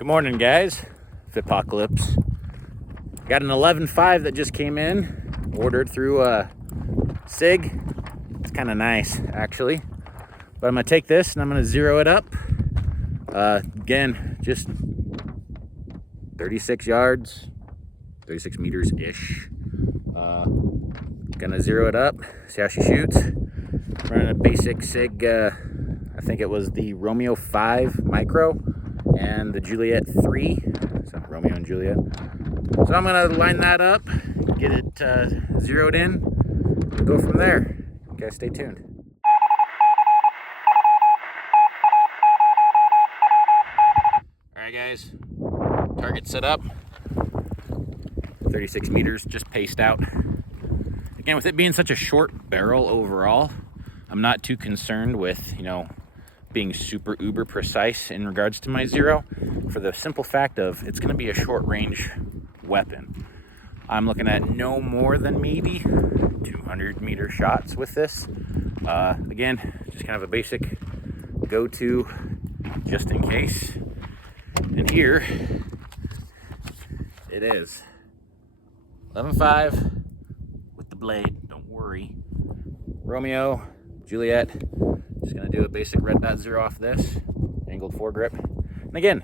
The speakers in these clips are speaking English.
Good morning, guys. Fipocalypse. Got an 11.5 that just came in. Ordered through SIG. It's kind of nice, actually. But I'm going to take this and I'm going to zero it up. Again, just 36 yards, 36 meters-ish. Gonna zero it up, see how she shoots. Running a basic SIG, I think it was the Romeo 5 Micro and the Juliet 3, so Romeo and Juliet. So I'm gonna line that up, get it zeroed in, and go from there. You guys stay tuned. All right, guys, target set up, 36 meters, just paced out. Again, with it being such a short barrel overall, I'm not too concerned with, being super uber precise in regards to my zero, for the simple fact of it's going to be a short range weapon. I'm looking at no more than maybe 200 meter shots with this. Again, just kind of a basic go-to just in case. And here it is. 11.5 with the blade, don't worry. Romeo, Juliet. Just gonna do a basic red dot zero off this, angled foregrip. And again,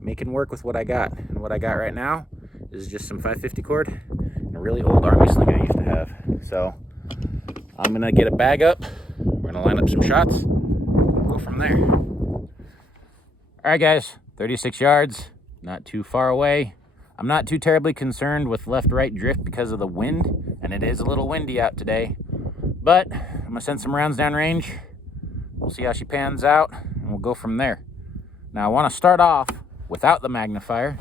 making work with what I got. And what I got right now is just some 550 cord and a really old army sling I used to have. So I'm gonna get a bag up, we're gonna line up some shots, go from there. All right, guys, 36 yards, not too far away. I'm not too terribly concerned with left-right drift because of the wind, and it is a little windy out today. But I'm gonna send some rounds downrange. We'll see how she pans out, and we'll go from there. Now I wanna start off without the magnifier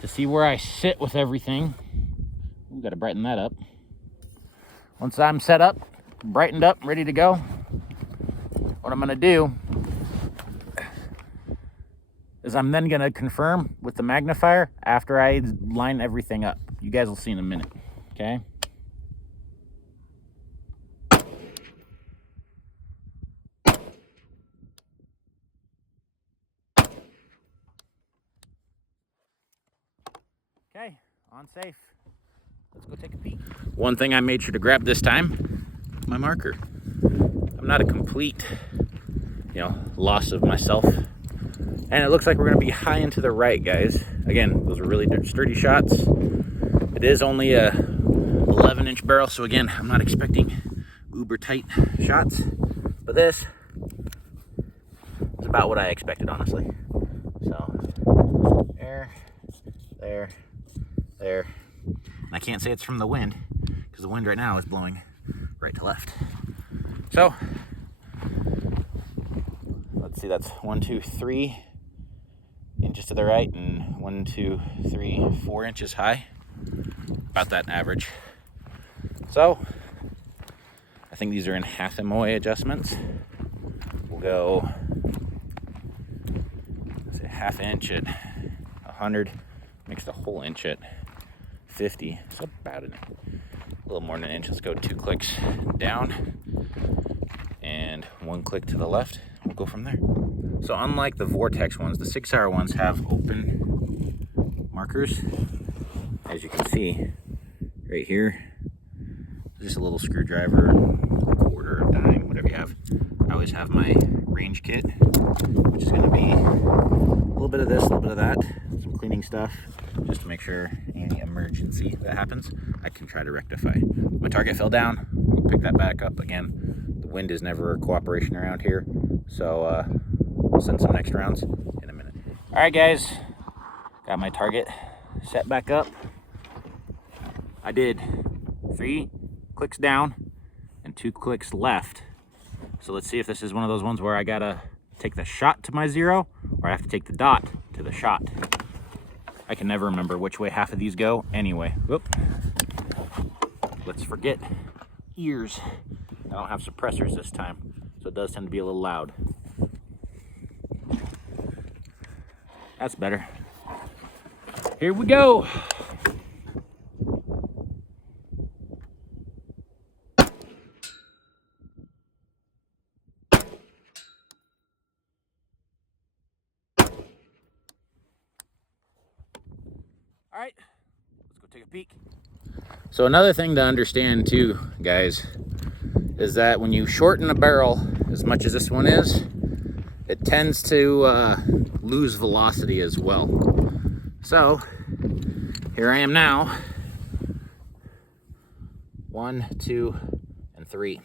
to see where I sit with everything. We gotta brighten that up. Once I'm set up, brightened up, ready to go, what I'm gonna do is I'm then gonna confirm with the magnifier after I line everything up. You guys will see in a minute, okay? Okay, on safe. Let's go take a peek. One thing I made sure to grab this time, my marker. I'm not a complete, loss of myself. And it looks like we're gonna be high and to the right, guys. Again, those are really sturdy shots. It is only a 11-inch barrel, so again, I'm not expecting uber tight shots, but this is about what I expected, honestly. So, there. And I can't say it's from the wind, because the wind right now is blowing right to left. So, let's see, that's 1, 2, 3 inches to the right, and 1, 2, 3, 4 inches high. About that average. So, I think these are in half MOA adjustments. We'll go, say, half inch at 100, makes the whole inch at 50, so about a little more than an inch. Let's go 2 clicks down and 1 click to the left. We'll go from there. So unlike the Vortex ones, the 6 hour ones have open markers. As you can see right here, just a little screwdriver, quarter, dime, whatever you have. I always have my range kit, which is going to be a little bit of this, a little bit of that, some cleaning stuff, just to make sure any emergency that happens, I can try to rectify. My target fell down, we'll pick that back up again. The wind is never a cooperation around here, so we'll send some next rounds in a minute. All right, guys, got my target set back up. I did 3 clicks down and 2 clicks left. So let's see if this is one of those ones where I gotta take the shot to my zero, or I have to take the dot to the shot. I can never remember which way half of these go anyway. Whoop. Let's forget ears. I don't have suppressors this time, so it does tend to be a little loud. That's better. Here we go. All right, let's go take a peek. So another thing to understand too, guys, is that when you shorten a barrel as much as this one is, it tends to lose velocity as well. So here I am now. 1, 2, and 3.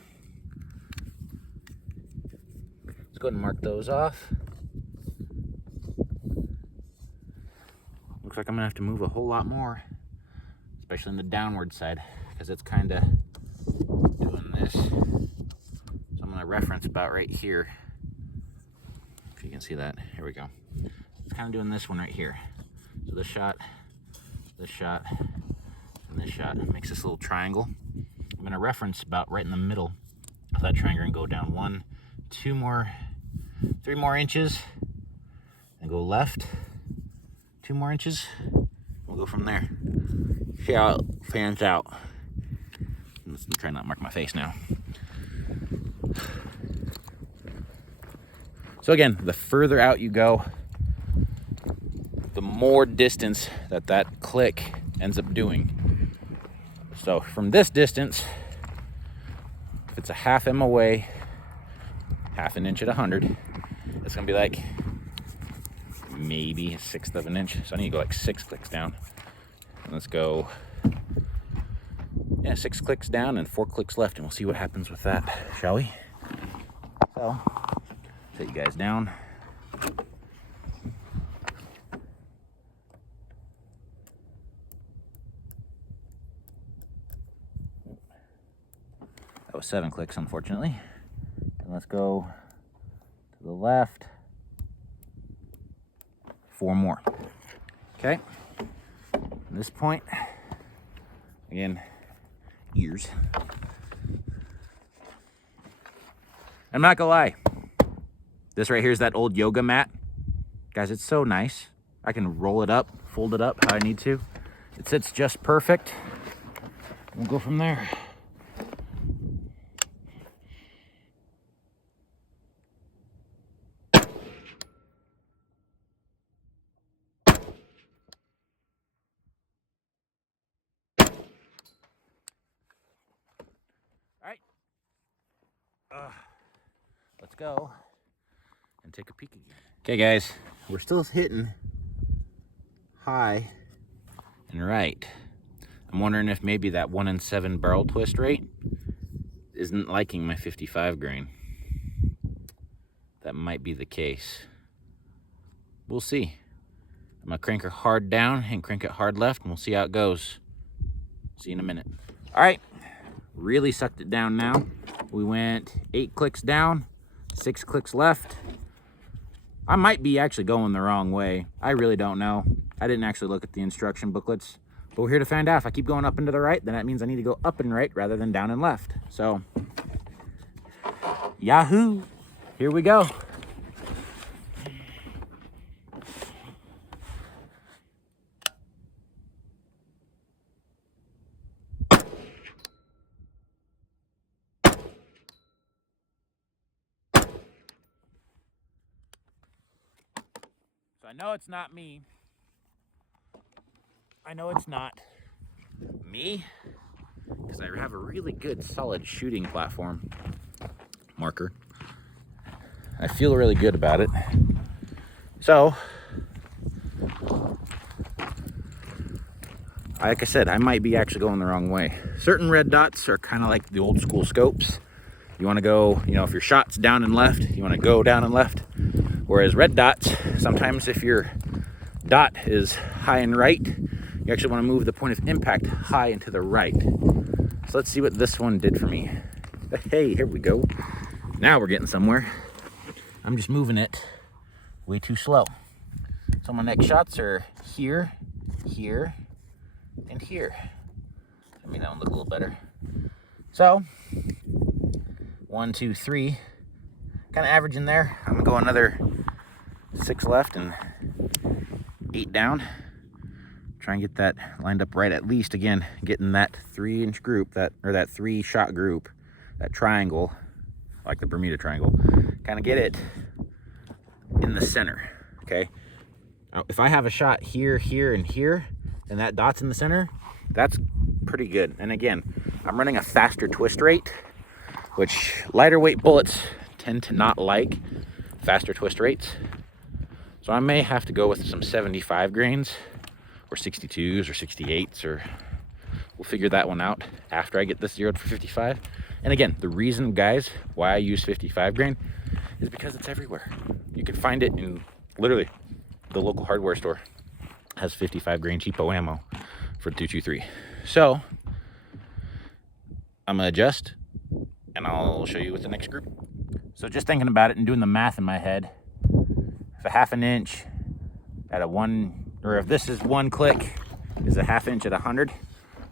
Let's go ahead and mark those off. Looks like I'm gonna have to move a whole lot more, especially on the downward side, because it's kind of doing this. So I'm gonna reference about right here. If you can see that, here we go. It's kind of doing this one right here. So this shot, and this shot makes this little triangle. I'm gonna reference about right in the middle of that triangle and go down 1, 2 more, 3 more inches, and go left, 2 more inches. We'll go from there. See how it fans out. Let's try not to mark my face now. So again, the further out you go, the more distance that click ends up doing. So from this distance, if it's a half M away, half an inch at 100, it's gonna be like maybe 1/6 of an inch. So I need to go like 6 clicks down. And let's go, 6 clicks down and 4 clicks left, and we'll see what happens with that, shall we? So, set you guys down. That was 7 clicks, unfortunately. And let's go to the left. 4 more. Okay. At this point, again, ears. I'm not gonna lie. This right here is that old yoga mat. Guys, it's so nice. I can roll it up, fold it up how I need to. It sits just perfect. We'll go from there. All right. Let's go and take a peek again. Okay, guys, we're still hitting high and right. I'm wondering if maybe that 1 in 7 barrel twist rate isn't liking my 55 grain. That might be the case. We'll see. I'm gonna crank her hard down and crank it hard left, and we'll see how it goes. See you in a minute. All right, really sucked it down now. We went 8 clicks down, 6 clicks left. I might be actually going the wrong way. I really don't know. I didn't actually look at the instruction booklets, but we're here to find out. If I keep going up and to the right, then that means I need to go up and right rather than down and left. So, yahoo, here we go. I know it's not me. I know it's not me, because I have a really good solid shooting platform marker. I feel really good about it. So, like I said, I might be actually going the wrong way. Certain red dots are kind of like the old school scopes. You want to go, if your shot's down and left, you want to go down and left. Whereas red dots, sometimes if your dot is high and right, you actually want to move the point of impact high and to the right. So let's see what this one did for me. Hey, here we go. Now we're getting somewhere. I'm just moving it way too slow. So my next shots are here, here, and here. Let me that one look a little better. So, 1, 2, 3. Kind of average in there. I'm gonna go another 6 left and 8 down. Try and get that lined up right, at least again, getting that 3-inch group, that 3-shot group, that triangle, like the Bermuda Triangle, kind of get it in the center, okay? Now, if I have a shot here, here, and here, and that dot's in the center, that's pretty good. And again, I'm running a faster twist rate, which lighter weight bullets tend to not like faster twist rates. So I may have to go with some 75 grains or 62s or 68s, or we'll figure that one out after I get this zeroed for 55. And again, the reason, guys, why I use 55 grain is because it's everywhere. You can find it in literally the local hardware store has 55 grain cheapo ammo for 223. So I'm gonna adjust and I'll show you with the next group. So just thinking about it and doing the math in my head, if a 1/2 inch at a 1, or if this is 1 click is a 1/2 inch at 100,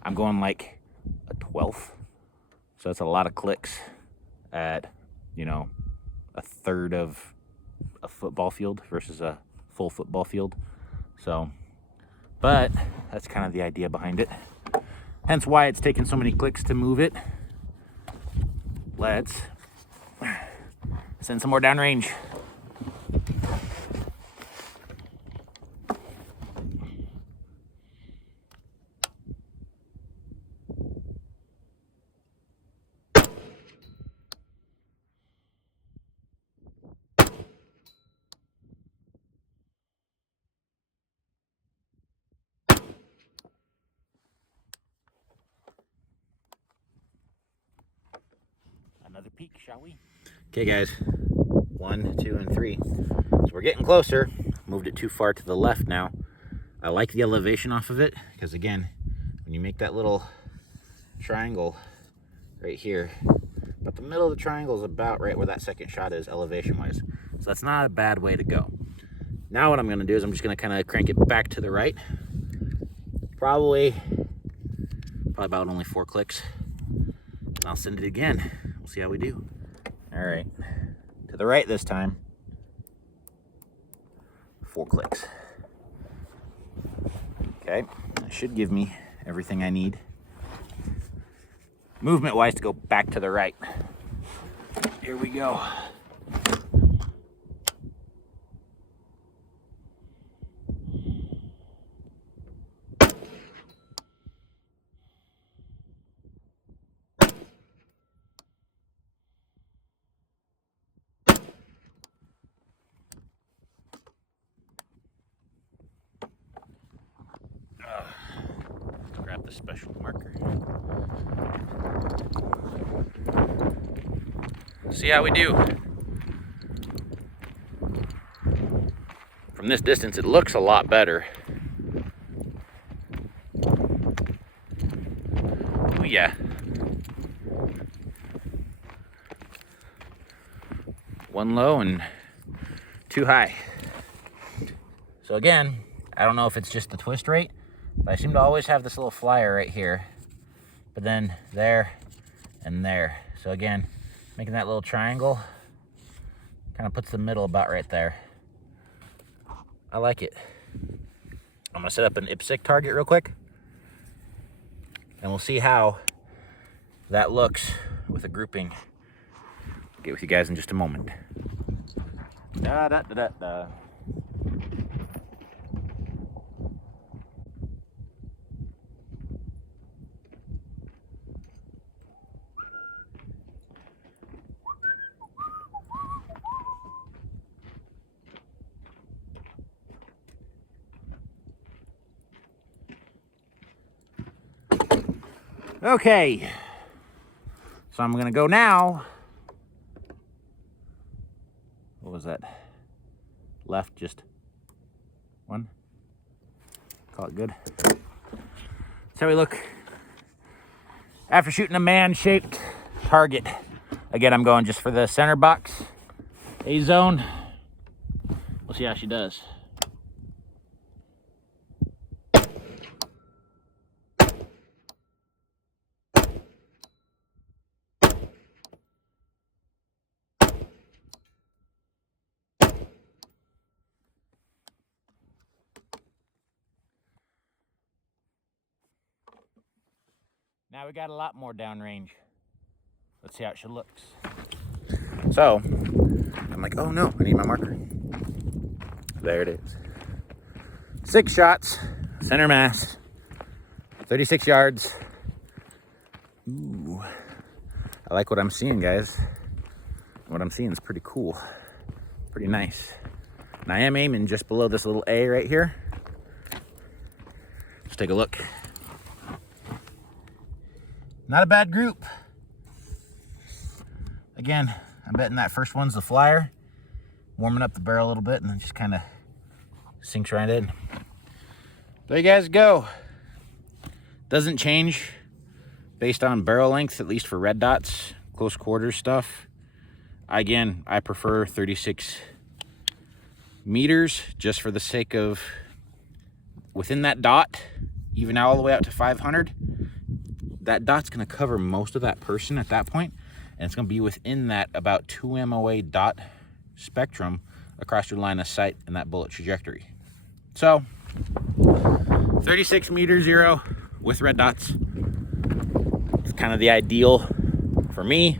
I'm going like a 12th. So that's a lot of clicks at, you know, a third of a football field versus a full football field. So, but that's kind of the idea behind it. Hence why it's taken so many clicks to move it. Let's send some more downrange. Another peek, shall we? Okay, guys. 1, 2, and 3. So we're getting closer. Moved it too far to the left now. I like the elevation off of it because, again, when you make that little triangle right here, about the middle of the triangle is about right where that second shot is elevation-wise. So that's not a bad way to go. Now what I'm going to do is I'm just going to kind of crank it back to the right. Probably about only 4 clicks. And I'll send it again. We'll see how we do. All right, to the right this time. 4 clicks. Okay, that should give me everything I need movement-wise to go back to the right. Here we go. Grab the special marker. See how we do. From this distance, it looks a lot better. Oh yeah. One low and 2 high. So again, I don't know if it's just the twist rate, but I seem to always have this little flyer right here, but then there and there. So again, making that little triangle kind of puts the middle about right there. I like it. I'm gonna set up an IPSC target real quick, and we'll see how that looks with a grouping. I'll get with you guys in just a moment. Da da da da da. Okay, so I'm gonna go now. What was that? Left, just 1. Call it good. That's how we look after shooting a man-shaped target. Again, I'm going just for the center box, A zone. We'll see how she does. Now we got a lot more downrange. Let's see how she looks. So, I'm like, oh no, I need my marker. There it is. 6 shots, center mass, 36 yards. Ooh, I like what I'm seeing, guys. What I'm seeing is pretty cool, pretty nice. And I am aiming just below this little A right here. Let's take a look. Not a bad group. Again, I'm betting that first one's the flyer. Warming up the barrel a little bit and then just kind of sinks right in. There you guys go. Doesn't change based on barrel length, at least for red dots, close quarters stuff. Again, I prefer 36 meters just for the sake of within that dot, even all the way out to 500. That dot's going to cover most of that person at that point, and it's going to be within that about 2 MOA dot spectrum across your line of sight and that bullet trajectory. So 36 meter zero with red dots. It's kind of the ideal for me.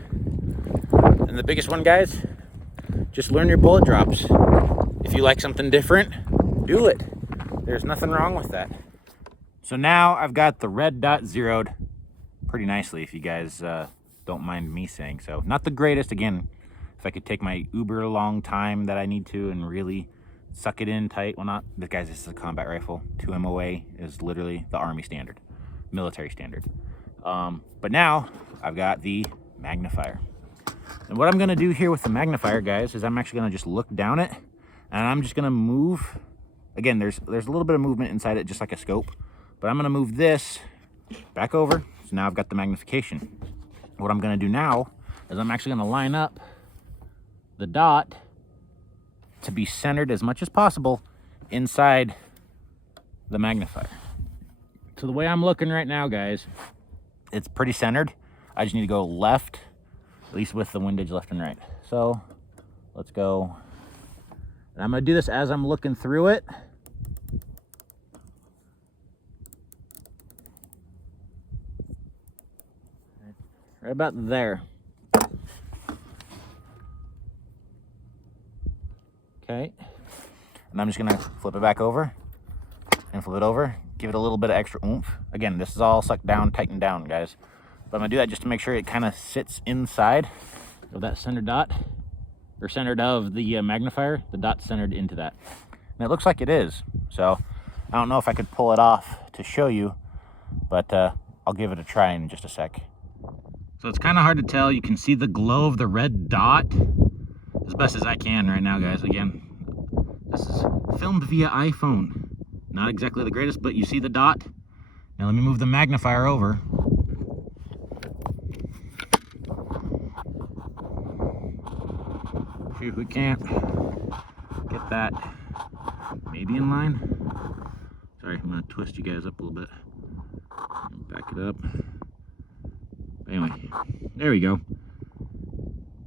And the biggest one, guys, just learn your bullet drops. If you like something different, do it. There's nothing wrong with that. So now I've got the red dot zeroed pretty nicely, if you guys don't mind me saying so. Not the greatest. Again, if I could take my uber long time that I need to and really suck it in tight. Well, not, guys, this is a combat rifle. 2 MOA is literally the Army standard, military standard. But now I've got the Magnifier. And what I'm gonna do here with the Magnifier, guys, is I'm actually gonna just look down it and I'm just gonna move. Again, there's a little bit of movement inside it, just like a scope, but I'm gonna move this back over. So now I've got the magnification. What I'm gonna do now is I'm actually gonna line up the dot to be centered as much as possible inside the magnifier. So the way I'm looking right now, guys, it's pretty centered. I just need to go left, at least with the windage left and right. So let's go. And I'm gonna do this as I'm looking through it. Right about there. Okay. And I'm just gonna flip it back over and flip it over. Give it a little bit of extra oomph. Again, this is all sucked down, tightened down, guys. But I'm gonna do that just to make sure it kind of sits inside of that center dot, or centered of the magnifier. The dot's centered into that. And it looks like it is. So I don't know if I could pull it off to show you, but I'll give it a try in just a sec. So it's kind of hard to tell. You can see the glow of the red dot as best as I can right now, guys. Again, this is filmed via iPhone. Not exactly the greatest, but you see the dot. Now let me move the magnifier over. See if we can't get that maybe in line. Sorry, I'm gonna twist you guys up a little bit. Back it up. Anyway, there we go.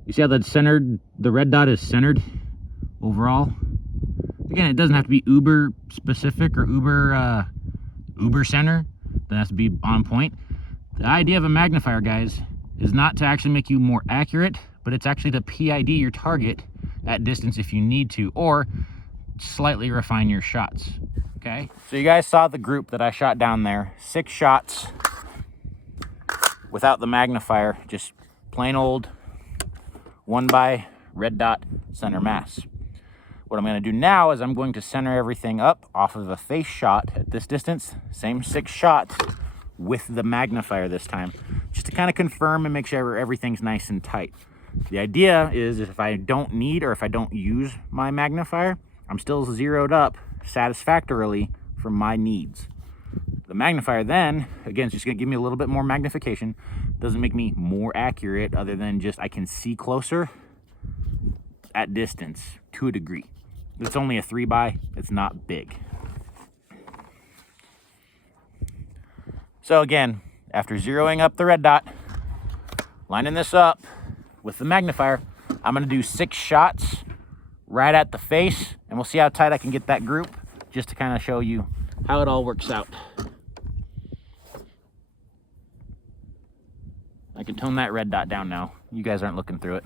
You see how that's centered? The red dot is centered overall. Again, it doesn't have to be uber specific or uber center. That has to be on point. The idea of a magnifier, guys, is not to actually make you more accurate, but it's actually to PID your target at distance if you need to, or slightly refine your shots. Okay? So you guys saw the group that I shot down there. 6 shots without the magnifier, just plain old 1x red dot center mass. What I'm going to do now is I'm going to center everything up off of a face shot at this distance. Same 6 shots with the magnifier this time, just to kind of confirm and make sure everything's nice and tight. The idea is if I don't need or if I don't use my magnifier, I'm still zeroed up satisfactorily for my needs. The magnifier then, again, it's just going to give me a little bit more magnification. Doesn't make me more accurate other than just I can see closer at distance to a degree. It's only a 3x, it's not big. So again, after zeroing up the red dot, lining this up with the magnifier, I'm gonna do 6 shots right at the face, and we'll see how tight I can get that group, just to kind of show you how it all works out. I can tone that red dot down now. You guys aren't looking through it.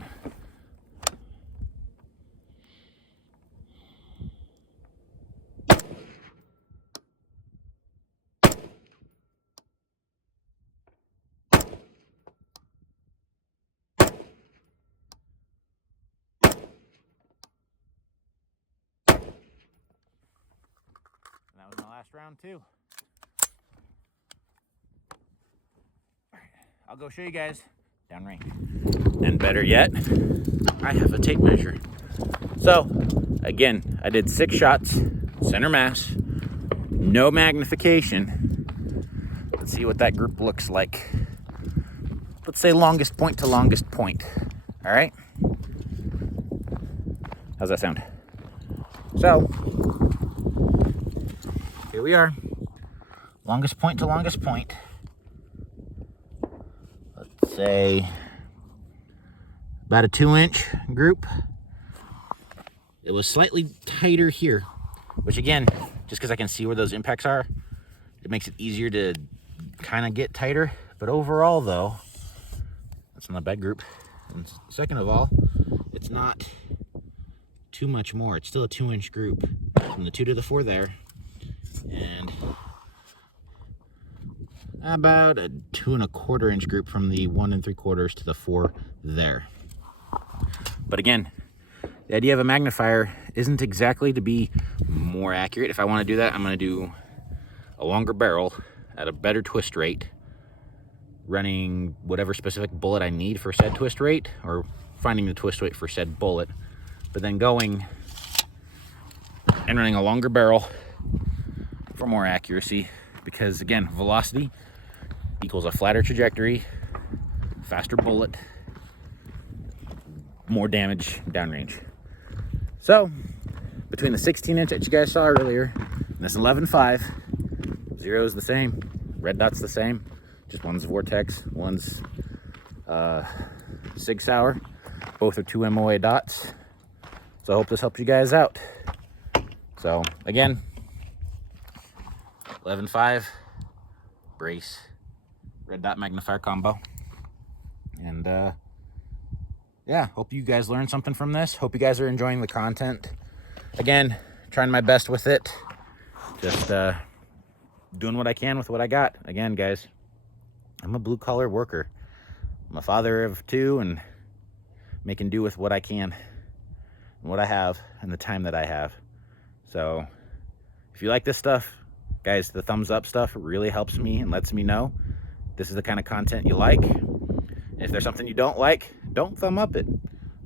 last round too. I'll go show you guys downrange. And better yet, I have a tape measure. So again, I did 6 shots, center mass, no magnification. Let's see what that group looks like. Let's say longest point to longest point. All right. How's that sound? So here we are, longest point to longest point. Let's say about a 2-inch group. It was slightly tighter here, which again, just because I can see where those impacts are, it makes it easier to kind of get tighter. But overall though, that's not a bad group. And second of all, it's not too much more. It's still a 2-inch group from the 2 to the 4 there, and about a 2 1/4 inch group from the 1 3/4 to the 4 there. But again, the idea of a magnifier isn't exactly to be more accurate. If I want to do that, I'm going to do a longer barrel at a better twist rate, running whatever specific bullet I need for said twist rate, or finding the twist rate for said bullet, but then going and running a longer barrel for more accuracy, because again, velocity equals a flatter trajectory, faster bullet, more damage downrange. So between the 16-inch that you guys saw earlier and this 11.5, 0 is the same, red dot's the same, just one's vortex, one's Sig Sauer. Both are 2 MOA dots. So I hope this helps you guys out. So again, 11.5 brace, red dot magnifier combo. And yeah, hope you guys learned something from this. Hope you guys are enjoying the content. Again, trying my best with it. Just doing what I can with what I got. Again, guys, I'm a blue-collar worker. I'm a father of 2 and making do with what I can and what I have and the time that I have. So if you like this stuff, guys, the thumbs up stuff really helps me and lets me know this is the kind of content you like. If there's something you don't like, don't thumb up it.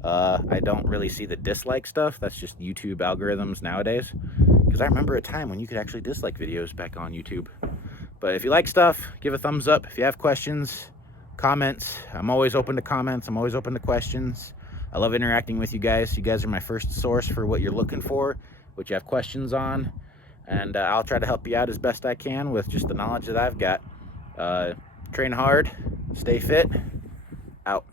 I don't really see the dislike stuff. That's just YouTube algorithms nowadays. Because I remember a time when you could actually dislike videos back on YouTube. But if you like stuff, give a thumbs up. If you have questions, comments, I'm always open to comments. I'm always open to questions. I love interacting with you guys. You guys are my first source for what you're looking for, what you have questions on. And I'll try to help you out as best I can with just the knowledge that I've got. Train hard, stay fit, out.